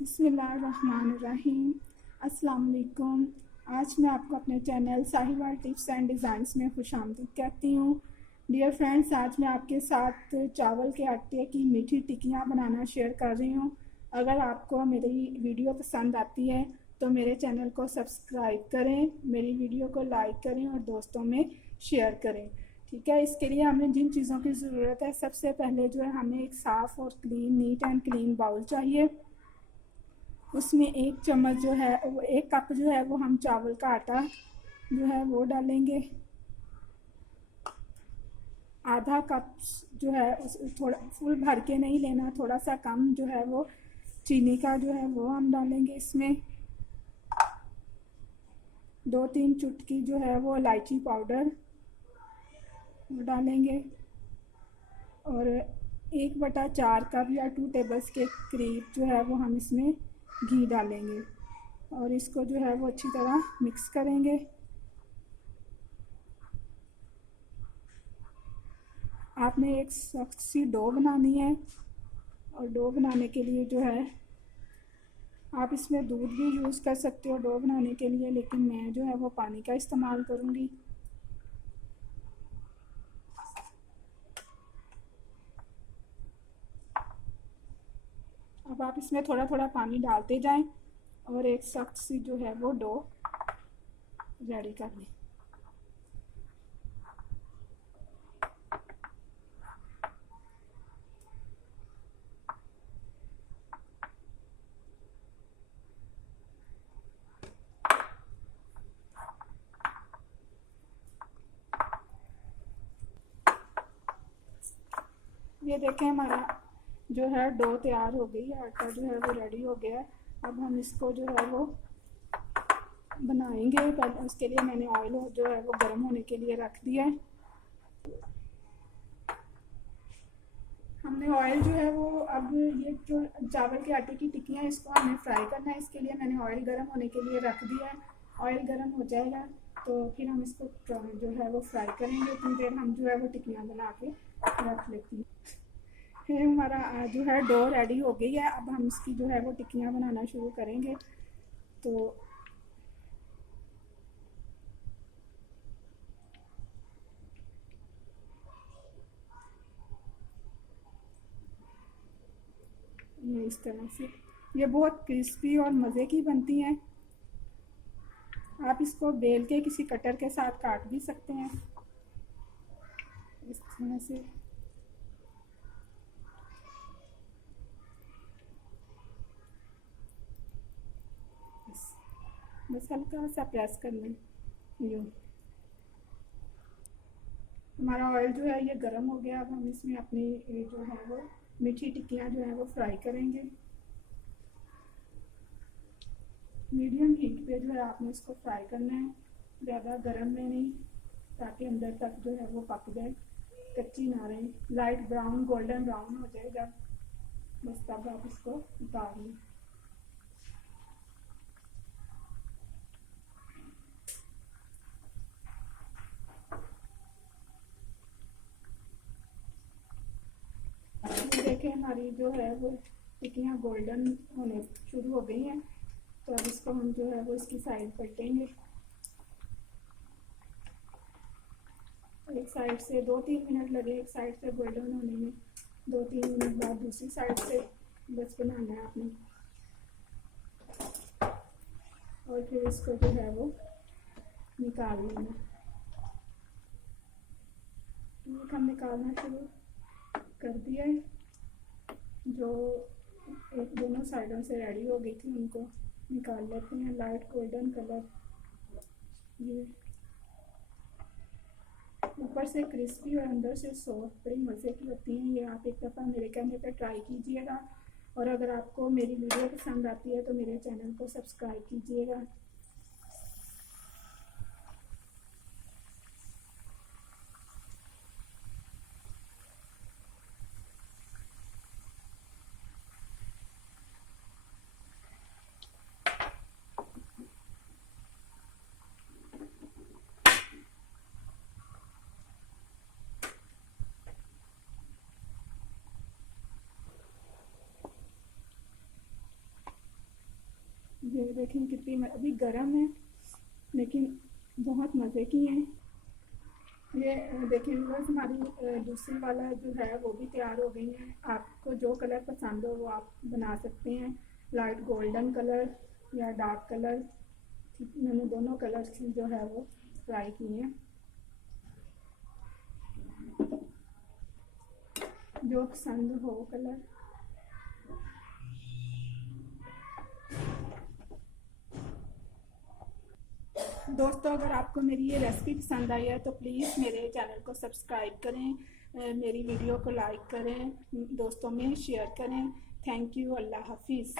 बिस्मिल्लाहिर्रहमानिर्रहीम। अस्सलाम वालेकुम। आज मैं आपको अपने channel Sahiwal tips and designs में खुशामदीद कहती हूँ। डियर फ्रेंड्स, आज मैं आपके साथ चावल के आटे की मीठी टिक्कियाँ बनाना शेयर कर रही हूँ। अगर आपको मेरी वीडियो पसंद आती है तो मेरे चैनल को सब्सक्राइब करें, मेरी वीडियो को लाइक करें और दोस्तों में शेयर करें। ठीक है, इसके लिए हमें जिन चीज़ों की ज़रूरत है, सबसे पहले जो है हमें एक साफ़ और clean, neat and clean bowl चाहिए। उसमें एक चम्मच जो है वो, एक कप जो है वो हम चावल का आटा जो है वो डालेंगे। आधा कप जो है उस थोड़ा फुल भर के नहीं लेना, थोड़ा सा कम जो है वो चीनी का जो है वो हम डालेंगे इसमें। 2-3 चुटकी जो है वो इलायची पाउडर वो डालेंगे और 1/4 कप या 2 टेबल्स के करीब जो है वो हम इसमें घी डालेंगे और इसको जो है वो अच्छी तरह मिक्स करेंगे। आपने एक सख्त सी डो बनानी है और डो बनाने के लिए जो है आप इसमें दूध भी यूज़ कर सकते हो डो बनाने के लिए, लेकिन मैं जो है वो पानी का इस्तेमाल करूँगी। अब आप इसमें थोड़ा थोड़ा पानी डालते जाएं और एक सख्त सी जो है वो डो रेडी कर लें। ये देखें, हमारा जो है डो तैयार हो गई है, आटा जो है वो रेडी हो गया है। अब हम इसको जो है वो बनाएंगे। पहले उसके लिए मैंने ऑयल जो है वो गर्म होने के लिए रख दिया है। हमने ऑयल जो है वो, अब ये जो चावल के आटे की टिक्कियाँ इसको हमें फ्राई करना है। इसके लिए मैंने ऑयल गर्म होने के लिए रख दिया है। ऑयल गर्म हो जाएगा तो फिर हम इसको जो है वो फ्राई करेंगे। उतनी देर हम जो है वो टिक्कियाँ बना के रख लेती हैं। फिर हमारा जो है डो रेडी हो गई है। अब हम इसकी जो है वो टिक्कियाँ बनाना शुरू करेंगे। तो ये इस तरह से, ये बहुत क्रिस्पी और मज़े की बनती हैं। आप इसको बेल के किसी कटर के साथ काट भी सकते हैं इस तरह से। बस हल्का सा प्रेस करना है। यूँ हमारा ऑयल जो है ये गर्म हो गया। अब हम इसमें अपनी जो है वो मीठी टिक्कियाँ जो है वो फ्राई करेंगे। मीडियम हीट पे जो है आपने इसको फ्राई करना है, ज़्यादा गर्म में नहीं, ताकि अंदर तक जो है वो पक जाए, कच्ची ना रहे। लाइट ब्राउन, गोल्डन ब्राउन हो जाए जब, बस तब आप इसको उतार लें। देखें, हमारी जो है वो टिक्कियाँ गोल्डन होने शुरू हो गई हैं। तो अब इसको हम जो है वो इसकी साइड पलटेंगे। एक साइड से 2-3 मिनट लगे एक साइड से गोल्डन होने में। 2-3 मिनट बाद दूसरी साइड से बस बनाना है आपने। और फिर इसको जो है वो निकाल लेना। हम निकालना शुरू कर दिया है। जो एक दोनों साइडों से रेडी हो गई थी उनको निकाल लेते हैं। लाइट गोल्डन कलर, ये ऊपर से क्रिस्पी और अंदर से सॉफ्ट, बड़ी मज़े की होती हैं। ये आप एक दफ़ा मेरे कहने पे ट्राई कीजिएगा। और अगर आपको मेरी वीडियो पसंद आती है तो मेरे चैनल को सब्सक्राइब कीजिएगा। ये देखें कितनी अभी गर्म है लेकिन बहुत मज़े की हैं। ये देखें बस हमारी दूसरी वाला जो है वो भी तैयार हो गई है। आपको जो कलर पसंद हो वो आप बना सकते हैं, लाइट गोल्डन कलर या डार्क कलर। मैंने दोनों कलर जो है वो ट्राई किए हैं, जो पसंद हो कलर। दोस्तों अगर आपको मेरी ये रेसिपी पसंद आई है तो प्लीज़ मेरे चैनल को सब्सक्राइब करें, मेरी वीडियो को लाइक करें, दोस्तों में शेयर करें। Thank you. अल्लाह हाफिज़।